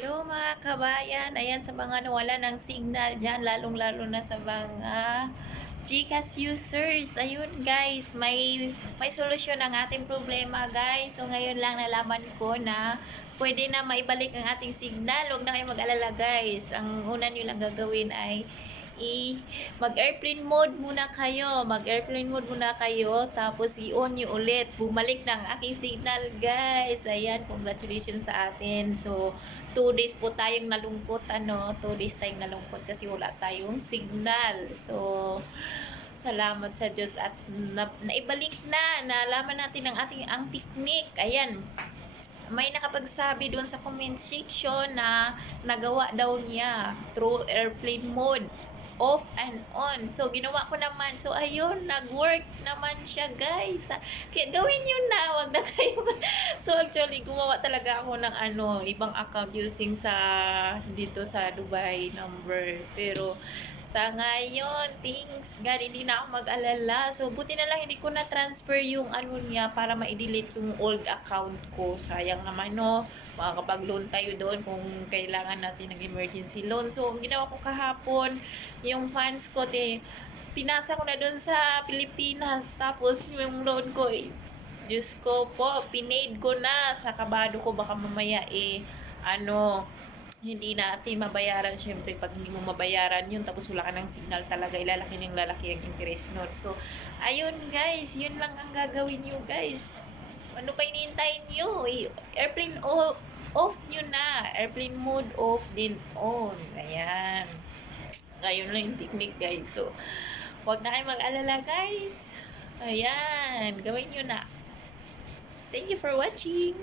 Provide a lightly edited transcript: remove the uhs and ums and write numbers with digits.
Hello mga kabayan, ayan sa mga nawala ng signal dyan, lalong-lalo na sa mga GCash users. Ayun guys, may solusyon ang ating problema guys. So ngayon lang nalaman ko na pwede na maibalik ang ating signal. Huwag na kayo mag-alala guys. Ang una nyo lang gagawin ay mag-airplane mode muna kayo. Mag-airplane mode muna kayo. Tapos i-on nyo ulit. Bumalik ng aking signal guys. Ayan, congratulations sa atin. So, 2 days po tayong nalungkot. 2 days tayong nalungkot kasi wala tayong signal. So, salamat sa Diyos at naibalik na. Nalaman natin ang technique. Ayan, may nakapagsabi doon sa comment section na nagawa daw niya through airplane mode, off and on. So, ginawa ko naman. So, ayun, nag-work naman siya, guys. Kaya gawin nyo na, wag na kayo. So, actually, gumawa talaga ako ng ibang account using sa dito sa Dubai number. Pero, sa ngayon, thanks God, hindi na ako mag-alala. So, buti na lang hindi ko na-transfer yung niya para ma-delete yung old account ko. Sayang naman, no? Makakapag-loan tayo doon kung kailangan natin ng emergency loan. So, ang ginawa ko kahapon, yung funds ko, pinasa ko na doon sa Pilipinas. Tapos, yung loan ko, Diyos ko po, pinaid ko na. Sa kabado ko, baka mamaya, hindi natin mabayaran. Syempre pag hindi mo mabayaran yun tapos wala ka ng signal talaga, ilalaki ng lalaki ang interest nun. So ayun guys, yun lang ang gagawin nyo guys. Ano pa hinihintay nyo? Airplane off nyo na. Airplane mode off din on. Ayan, ngayon lang yung technique guys. So huwag na kayo mag-alala guys. Ayan, gawin nyo na. Thank you for watching.